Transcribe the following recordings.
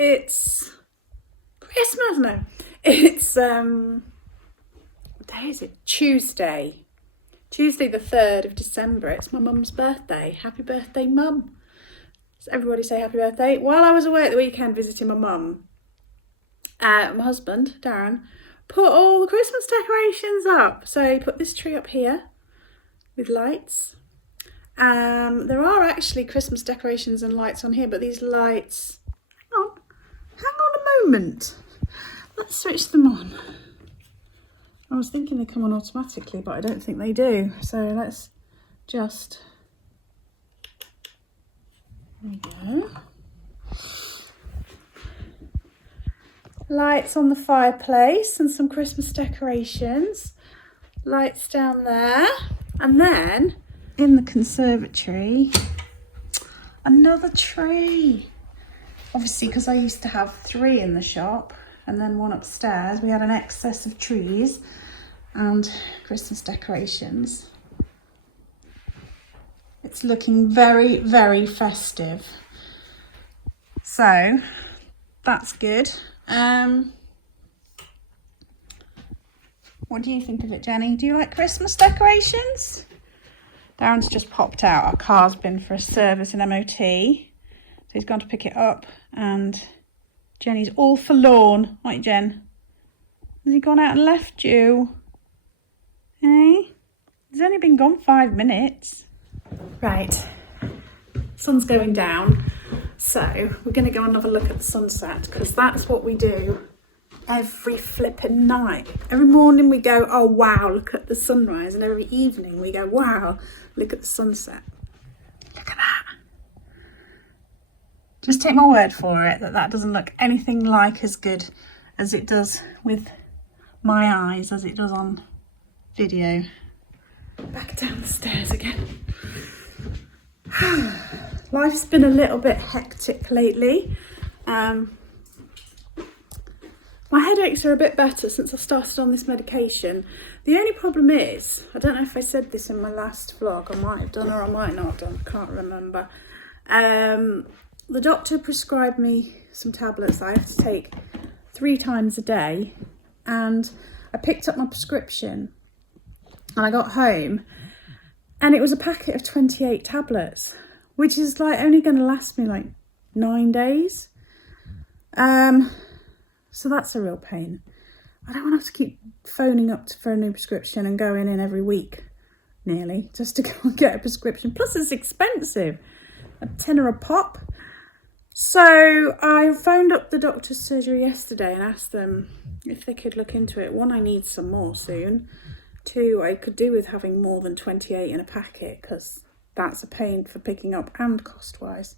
it's Christmas, no. It's, what day is it? Tuesday the 3rd of December. It's my mum's birthday. Happy birthday, Mum. Does everybody say happy birthday? While I was away at the weekend visiting my mum, my husband, Darren, put all the Christmas decorations up. So he put this tree up here with lights. There are actually Christmas decorations and lights on here, but these lights, hang on a moment. Let's switch them on. I was thinking they come on automatically, but I don't think they do. So let's just, there we go. Lights on the fireplace and some Christmas decorations. Lights down there. And then in the conservatory, another tree. Obviously, because I used to have 3 in the shop and then 1 upstairs, we had an excess of trees and Christmas decorations. It's looking very, very festive. So that's good. What do you think of it, Jenny? Do you like Christmas decorations? Darren's just popped out. Our car's been for a service and MOT. So he's gone to pick it up, and Jenny's all forlorn. Aren't you, Jen? Has he gone out and left you? Hey? He's only been gone 5 minutes. Right. Sun's going down. So we're going to go and have a look at the sunset, because that's what we do every flipping night. Every morning we go, oh wow, look at the sunrise. And every evening we go, wow, look at the sunset. Look at that. Just take my word for it that doesn't look anything like as good as it does with my eyes, as it does on video. Back down the stairs again. Life's been a little bit hectic lately. My headaches are a bit better since I started on this medication. The only problem is, I don't know if I said this in my last vlog, I might have done or I might not have done, I can't remember. The doctor prescribed me some tablets that I have to take 3 times a day, and I picked up my prescription and I got home and it was a packet of 28 tablets, which is like only going to last me like 9 days. So that's a real pain. I don't want to have to keep phoning up for a new prescription and going in every week, nearly, just to go and get a prescription. Plus it's expensive, a tenner a pop. So I phoned up the doctor's surgery yesterday and asked them if they could look into it. 1, I need some more soon. 2, I could do with having more than 28 in a packet, because that's a pain for picking up and cost-wise.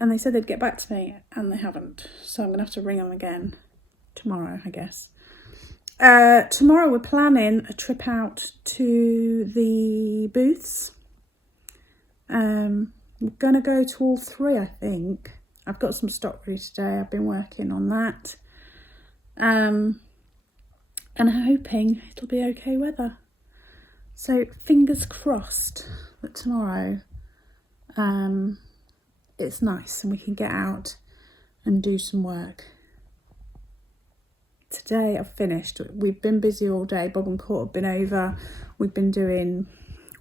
And they said they'd get back to me, and they haven't. So I'm going to have to ring them again tomorrow, I guess. Tomorrow we're planning a trip out to the booths. We're going to go to all 3, I think. I've got some stock ready today. I've been working on that. And hoping it'll be okay weather. So fingers crossed that tomorrow it's nice and we can get out and do some work. Today I've finished. We've been busy all day. Bob and Court have been over. We've been doing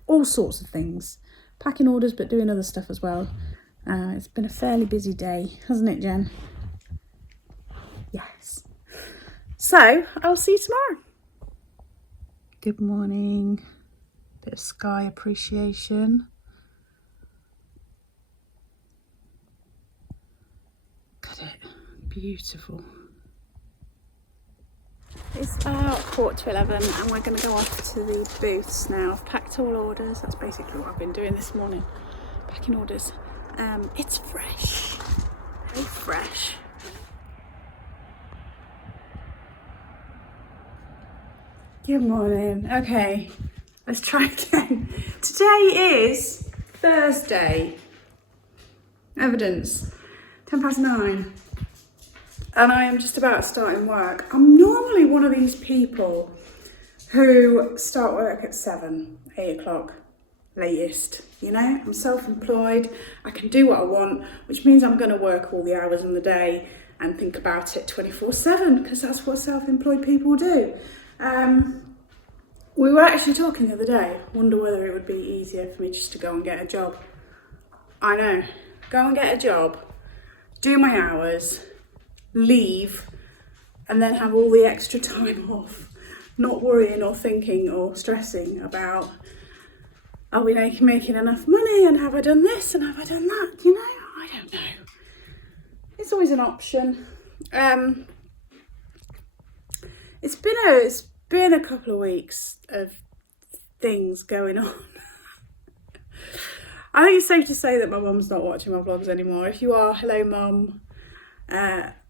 all sorts of things. Packing orders, but doing other stuff as well. It's been a fairly busy day, hasn't it, Jen? Yes. So, I'll see you tomorrow. Good morning. Bit of sky appreciation. Look at it. Beautiful. It's about 11:15 and we're going to go off to the booths now. I've packed all orders. That's basically what I've been doing this morning. Packing orders. It's fresh. Very fresh. Good morning. Okay, let's try again. Today is Thursday. Evidence. 9:10. And I am just about starting work. I'm normally one of these people who start work at 7, 8 o'clock latest. You know, I'm self-employed. I can do what I want, which means I'm going to work all the hours in the day. and think about it 24/7, because that's what self-employed people do. We were actually talking the other day, wonder whether it would be easier for me just to go and get a job. I know, go and get a job, do my hours, leave, and then have all the extra time off, not worrying or thinking or stressing about, are we making enough money, and have I done this and have I done that, you know? I don't know. It's always an option. It's been a couple of weeks of things going on. I think it's safe to say that my mum's not watching my vlogs anymore. If you are, hello mum.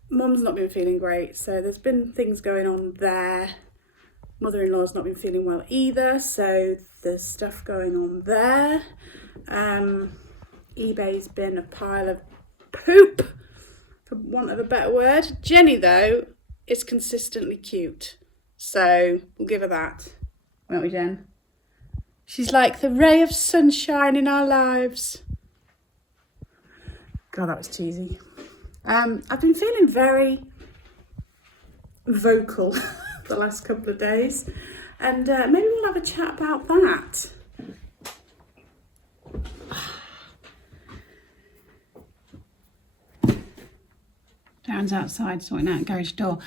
Mum's not been feeling great, so there's been things going on there. Mother-in-law's not been feeling well either, so there's stuff going on there. eBay's been a pile of poop, for want of a better word. Jenny, though, is consistently cute, so we'll give her that, won't we, Jen? She's like the ray of sunshine in our lives. God, that was cheesy. I've been feeling very vocal the last couple of days, and maybe we'll have a chat about that. Darren's outside sorting out the garage door.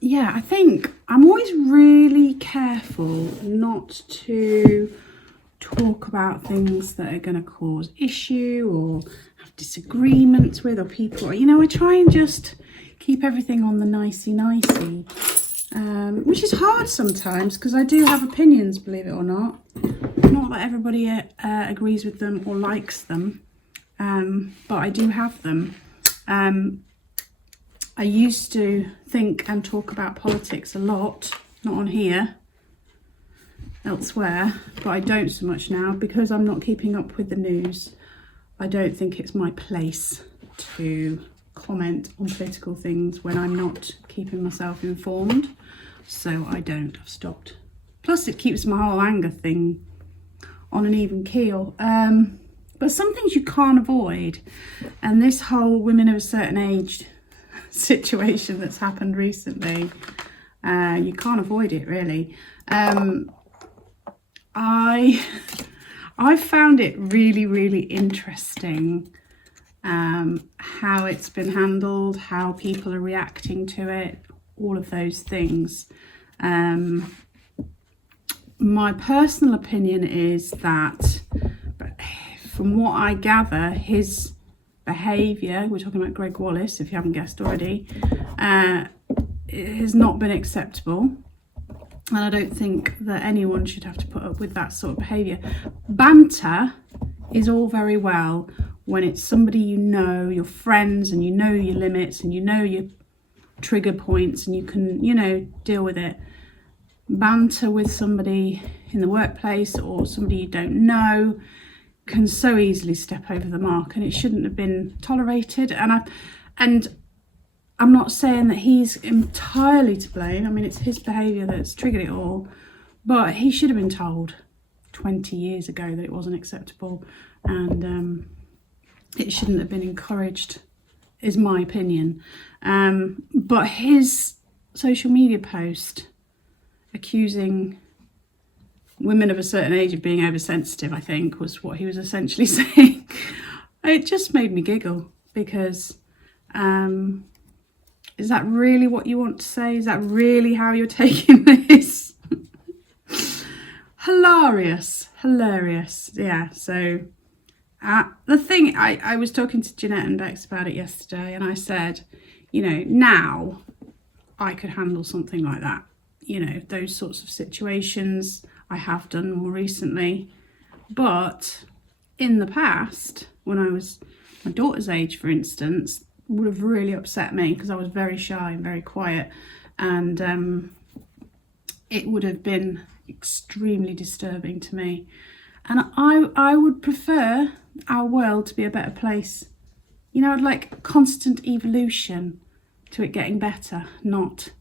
Yeah, I think I'm always really careful not to talk about things that are going to cause issue or have disagreements with, or people, you know, I try and just keep everything on the nicey, which is hard sometimes because I do have opinions, believe it or not. Not that everybody agrees with them or likes them, but I do have them. I used to think and talk about politics a lot, not on here, elsewhere, but I don't so much now because I'm not keeping up with the news. I don't think it's my place to comment on political things when I'm not keeping myself informed, so I don't. I've stopped. Plus it keeps my whole anger thing on an even keel. But some things you can't avoid, and this whole women of a certain age situation that's happened recently, you can't avoid it really. I found it really interesting how it's been handled, how people are reacting to it, all of those things. My personal opinion is that, from what I gather, his behaviour, we're talking about Greg Wallace, if you haven't guessed already, it has not been acceptable. And I don't think that anyone should have to put up with that sort of behaviour. Banter is all very well when it's somebody you know, your friends, and you know your limits and you know your trigger points and you can, you know, deal with it. Banter with somebody in the workplace or somebody you don't know can so easily step over the mark, and it shouldn't have been tolerated. And I'm not saying that he's entirely to blame. I mean, it's his behaviour that's triggered it all, but he should have been told 20 years ago that it wasn't acceptable, and it shouldn't have been encouraged, is my opinion. But his social media post accusing women of a certain age of being oversensitive, I think, was what he was essentially saying. It just made me giggle because is that really what you want to say? Is that really how you're taking this? Hilarious. Yeah, so the thing, I was talking to Jeanette and Bex about it yesterday, and I said, you know, now I could handle something like that. You know, those sorts of situations I have done more recently. But in the past, when I was my daughter's age, for instance, would have really upset me because I was very shy and very quiet, and it would have been extremely disturbing to me. And I would prefer our world to be a better place. You know, I'd like constant evolution to it getting better, not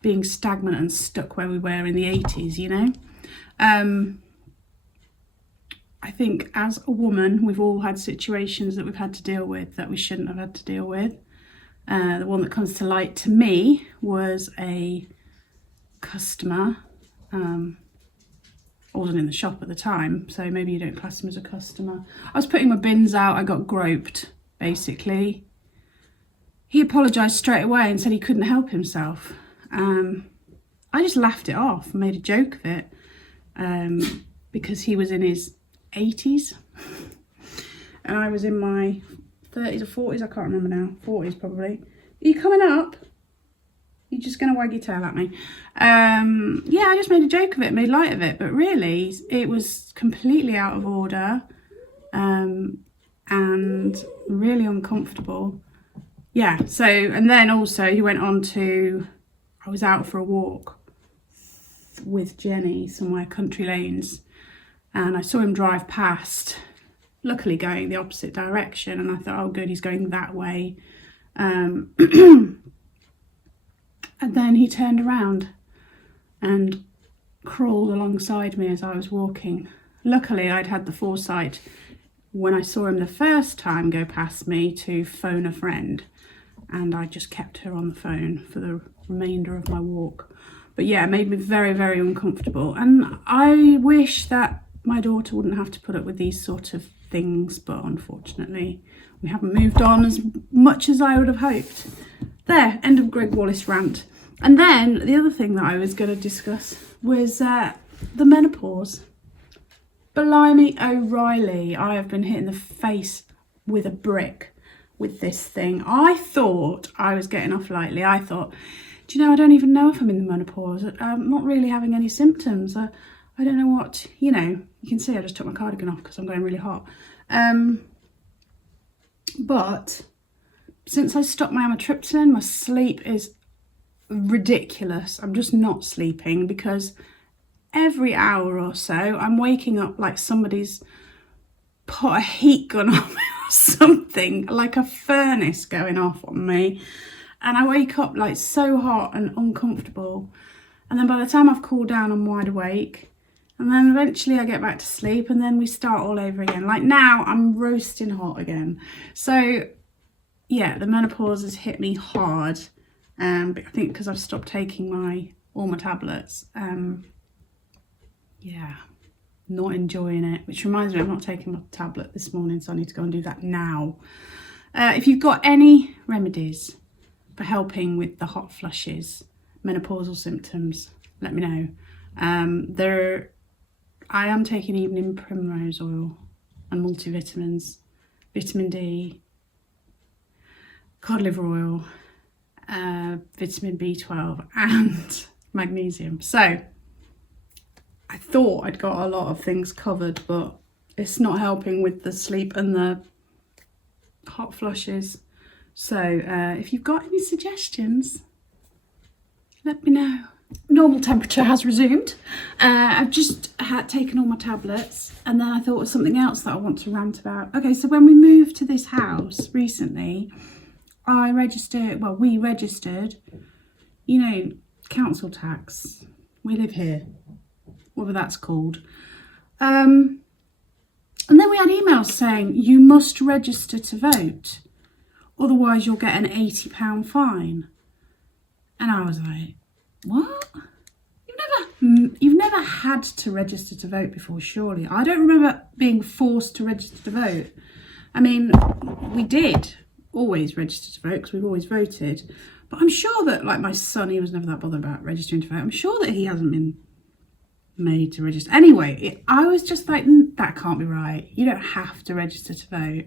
being stagnant and stuck where we were in the 80s, you know. I I think as a woman, we've all had situations that we've had to deal with that we shouldn't have had to deal with. The one that comes to light to me was a customer. I wasn't in the shop at the time, so maybe you don't class him as a customer. I was putting my bins out, I got groped, basically. He apologised straight away and said he couldn't help himself. I just laughed it off and made a joke of it, because he was in his 80s and I was in my 30s or 40s, I can't remember now, 40s probably. Are you coming up? You're just going to wag your tail at me. Yeah, I just made a joke of it, made light of it, but really it was completely out of order, and really uncomfortable. Yeah, so, and then also he went on to, I was out for a walk with Jenny somewhere, country lanes, and I saw him drive past, luckily going the opposite direction, and I thought, oh good, he's going that way. And then he turned around and crawled alongside me as I was walking. Luckily, I'd had the foresight when I saw him the first time go past me to phone a friend, and I just kept her on the phone for the remainder of my walk. But yeah, it made me very, very uncomfortable. And I wish that my daughter wouldn't have to put up with these sort of things, but unfortunately, we haven't moved on as much as I would have hoped. There, end of Greg Wallace rant. And then the other thing that I was going to discuss was the menopause. Blimey O'Reilly, I have been hit in the face with a brick with this thing. I thought I was getting off lightly. I thought, do you know, I don't even know if I'm in the menopause. I'm not really having any symptoms. I don't know what, you know, you can see I just took my cardigan off because I'm going really hot. But since I stopped my amitriptyline, my sleep is ridiculous. I'm just not sleeping because every hour or so I'm waking up like somebody's put a heat gun on me or something, like a furnace going off on me. And I wake up like so hot and uncomfortable. And then by the time I've cooled down, I'm wide awake. And then eventually I get back to sleep and then we start all over again. Like now I'm roasting hot again. So yeah, the menopause has hit me hard. But I think because I've stopped taking all my tablets. Yeah, not enjoying it. Which reminds me, I'm not taking my tablet this morning, so I need to go and do that now. If you've got any remedies for helping with the hot flushes, menopausal symptoms, let me know. I am taking evening primrose oil and multivitamins, vitamin D, cod liver oil, vitamin B12 and magnesium. So I thought I'd got a lot of things covered, but it's not helping with the sleep and the hot flushes. So if you've got any suggestions, let me know. Normal temperature has resumed. I've just taken all my tablets, and then I thought of something else that I want to rant about. Okay, so when we moved to this house recently, we registered, you know, council tax. We live here, whatever that's called. And then we had emails saying you must register to vote, otherwise you'll get an £80 fine. And I was like, what? You've never had to register to vote before, surely? I don't remember being forced to register to vote. I mean, we did always register to vote because we've always voted. But I'm sure that, like my son, he was never that bothered about registering to vote. I'm sure that he hasn't been made to register. Anyway, I was just like, that can't be right. You don't have to register to vote.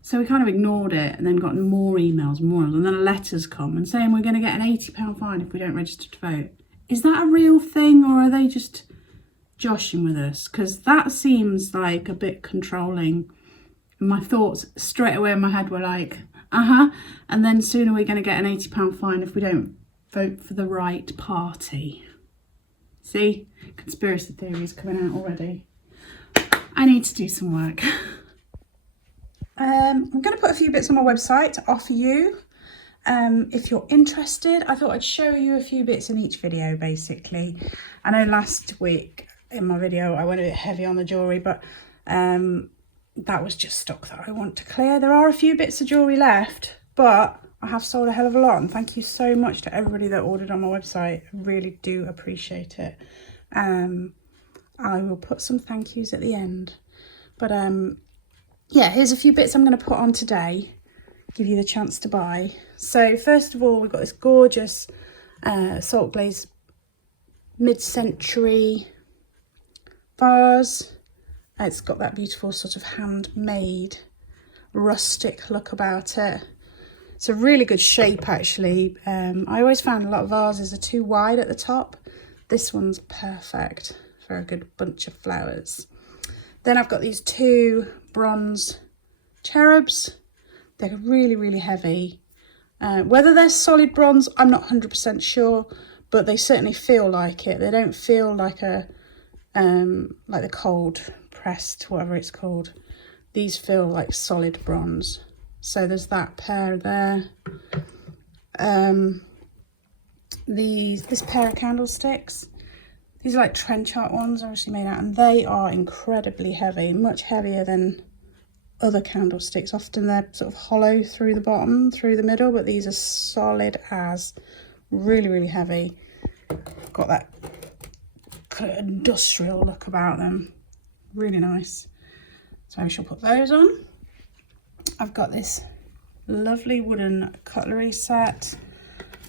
So we kind of ignored it and then got more emails, and then letters come and saying we're going to get an £80 fine if we don't register to vote. Is that a real thing, or are they just joshing with us? Because that seems like a bit controlling. And my thoughts straight away in my head were like, and then soon are we going to get an £80 fine if we don't vote for the right party? See, conspiracy theories coming out already. I need to do some work. I'm going to put a few bits on my website to offer you. If you're interested, I thought I'd show you a few bits in each video, basically. I know last week in my video I went a bit heavy on the jewellery, but That was just stock that I want to clear. There are a few bits of jewellery left, but I have sold a hell of a lot, and thank you so much to everybody that ordered on my website. I really do appreciate it. I will put some thank yous at the end. But yeah, here's a few bits I'm going to put on today, give you the chance to buy. So first of all, we've got this gorgeous salt glaze mid-century vase. It's got that beautiful sort of handmade rustic look about it. It's a really good shape actually. I always found a lot of vases are too wide at the top. This one's perfect for a good bunch of flowers. Then I've got these two bronze cherubs. They're really, really heavy. Whether they're solid bronze, I'm not 100% sure, but they certainly feel like it. They don't feel like like the cold pressed, whatever it's called. These feel like solid bronze. So there's that pair there. This pair of candlesticks. These are like trench heart ones, obviously made out, and they are incredibly heavy, much heavier than other candlesticks. Often they're sort of hollow through the bottom, through the middle, but these are solid as, really, really heavy. Got that kind of industrial look about them. Really nice. So I shall put those on. I've got this lovely wooden cutlery set.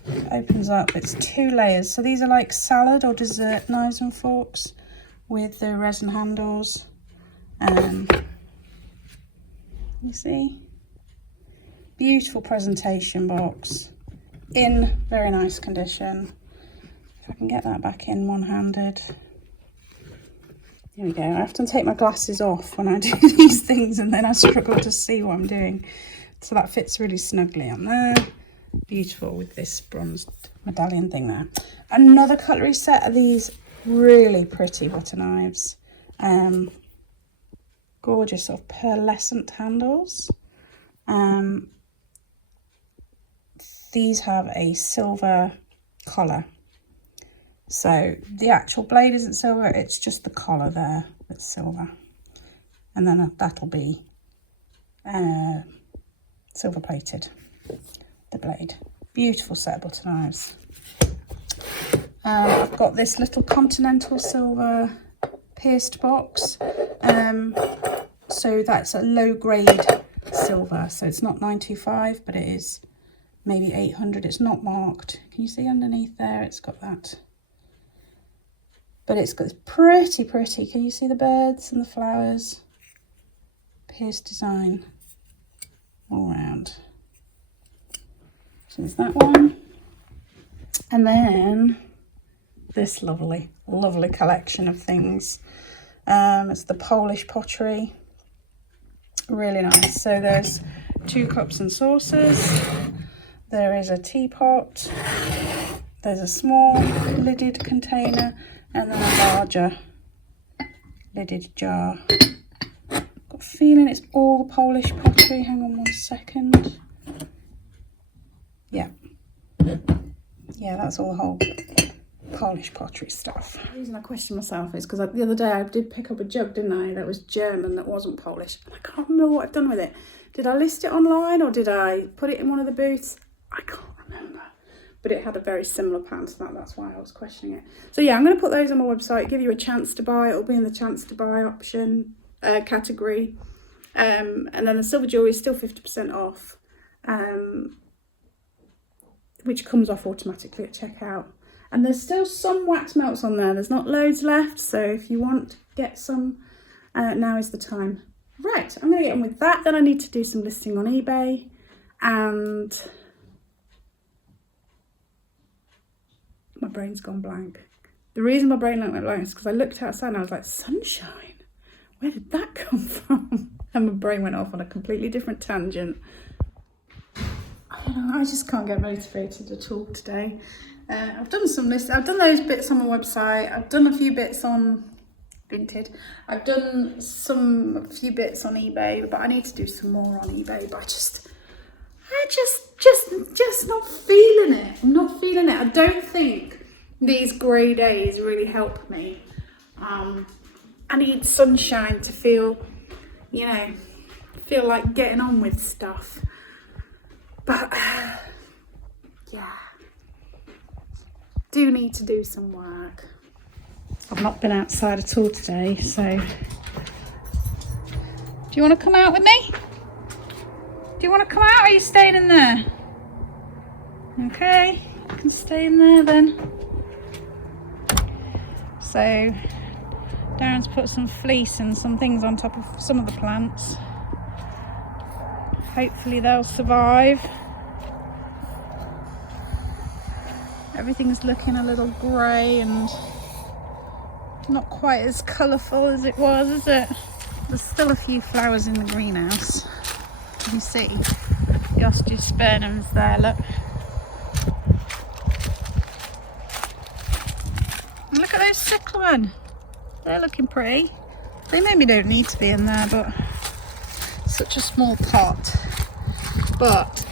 It opens up, it's 2 layers. So these are like salad or dessert knives and forks with the resin handles. You see? Beautiful presentation box. In very nice condition. If I can get that back in one-handed. Here we go. I often take my glasses off when I do these things and then I struggle to see what I'm doing. So that fits really snugly on there. Beautiful with this bronzed medallion thing there. Another cutlery set of these really pretty butter knives. Gorgeous sort of pearlescent handles. These have a silver collar. So the actual blade isn't silver, it's just the collar there that's silver. And then that'll be silver plated, the blade. Beautiful set of butter knives. I've got this little continental silver pierced box. So that's a low grade silver. So it's not 925, but it is maybe 800. It's not marked. Can you see underneath there? It's got that. But it's got this pretty. Can you see the birds and the flowers? Pierced design all around. So there's that one. And then this lovely collection of things. It's the Polish pottery. Really nice. So there's 2 cups and saucers. There is a teapot. There's a small lidded container. And then a larger lidded jar. Got a feeling it's all Polish pottery. Hang on 1 second. Yeah, that's all the whole Polish pottery stuff. The reason I question myself is because the other day I did pick up a jug, didn't I? That was German, that wasn't Polish. And I can't remember what I've done with it. Did I list it online or did I put it in one of the booths? I can't remember. But it had a very similar pattern to that. That's why I was questioning it. So yeah, I'm going to put those on my website, give you a chance to buy. It'll be in the chance to buy option category. And then the silver jewellery is still 50% off, which comes off automatically at checkout. And there's still some wax melts on there. There's not loads left. So if you want to get some, now is the time. Right, I'm going to get on with that. Then I need to do some listing on eBay. And my brain's gone blank. The reason my brain went blank is because I looked outside and I was like, sunshine? Where did that come from? And my brain went off on a completely different tangent. I don't know, I just can't get motivated at all today. I've done some lists. I've done those bits on my website. I've done a few bits on Vinted. I've done a few bits on eBay, but I need to do some more on eBay. But I just not feeling it. I'm not feeling it. I don't think these grey days really help me. I need sunshine to feel you know, feel like getting on with stuff. But yeah, do need to do some work. I've not been outside at all today, so do you want to come out with me? Do you want to come out, or are you staying in there? Okay, you can stay in there then. So Darren's put some fleece and some things on top of some of the plants. Hopefully they'll survive. Everything's looking a little grey and not quite as colourful as it was, is it? There's still a few flowers in the greenhouse. Can you see? The osteospermum's there, look. And look at those cyclamen. They're looking pretty. They maybe don't need to be in there, but such a small pot. But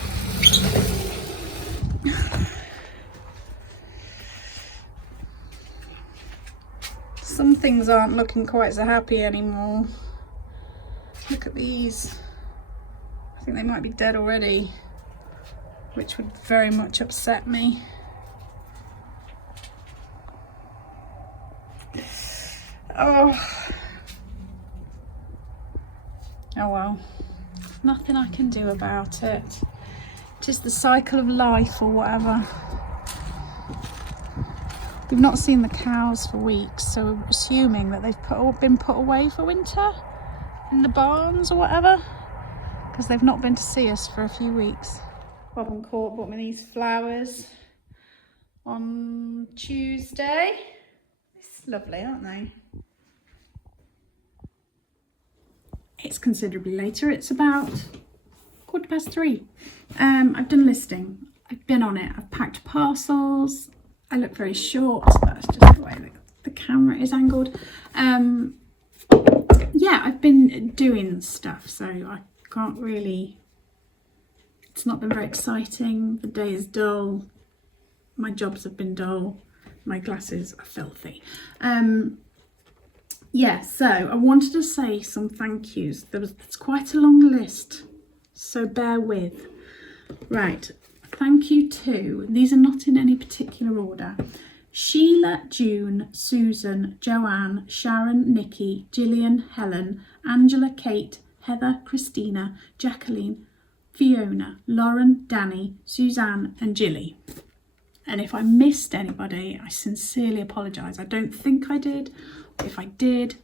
some things aren't looking quite so happy anymore. Look at these. I think they might be dead already, which would very much upset me. Oh well, nothing I can do about it. Just the cycle of life or whatever. We've not seen the cows for weeks, so we're assuming that they've been put away for winter in the barns or whatever, because they've not been to see us for a few weeks. Bob and Court bought me these flowers on Tuesday. It's lovely, aren't they? It's considerably later. It's about 3:15. I've done listing. I've been on it. I've packed parcels. I look very short. That's just the way the camera is angled. Yeah, I've been doing stuff, so I can't really... It's not been very exciting. The day is dull. My jobs have been dull. My glasses are filthy. Yeah, so I wanted to say some thank yous. It's quite a long list, so bear with. Right, thank you to, these are not in any particular order: Sheila, June, Susan, Joanne, Sharon, Nikki, Gillian, Helen, Angela, Kate, Heather, Christina, Jacqueline, Fiona, Lauren, Danny, Suzanne and Jilly. And if I missed anybody, I sincerely apologise. I don't think I did. If I did,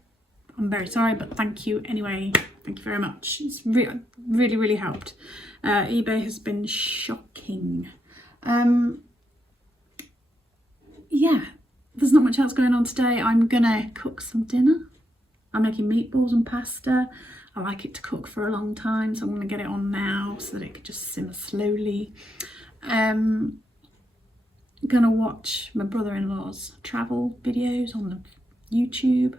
I'm very sorry, but thank you anyway. Thank you very much. It's really, really helped. eBay has been shocking. Yeah, there's not much else going on today. I'm gonna cook some dinner. I'm making meatballs and pasta. I like it to cook for a long time, so I'm gonna get it on now so that it could just simmer slowly. Gonna watch my brother-in-law's travel videos on the YouTube,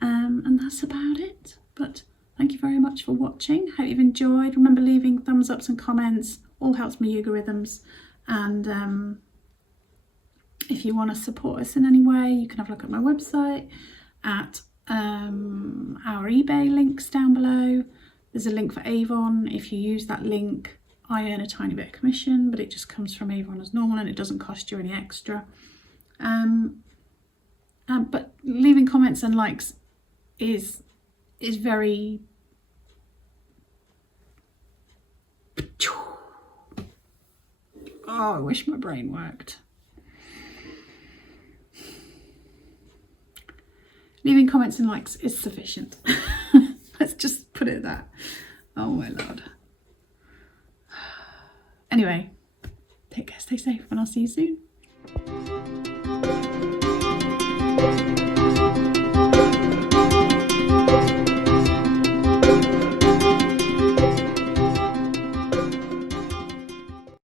and that's about it. But thank you very much for watching. Hope you've enjoyed. Remember, leaving thumbs ups and comments all helps my algorithms. And if you want to support us in any way, you can have a look at my website, at our eBay links down below. There's a link for Avon. If you use that link, I earn a tiny bit of commission, but it just comes from Avon as normal and it doesn't cost you any extra. But leaving comments and likes is very... Oh, I wish my brain worked. Leaving comments and likes is sufficient. Let's just put it at that. Oh my lord. Anyway, take care, stay safe, and I'll see you soon.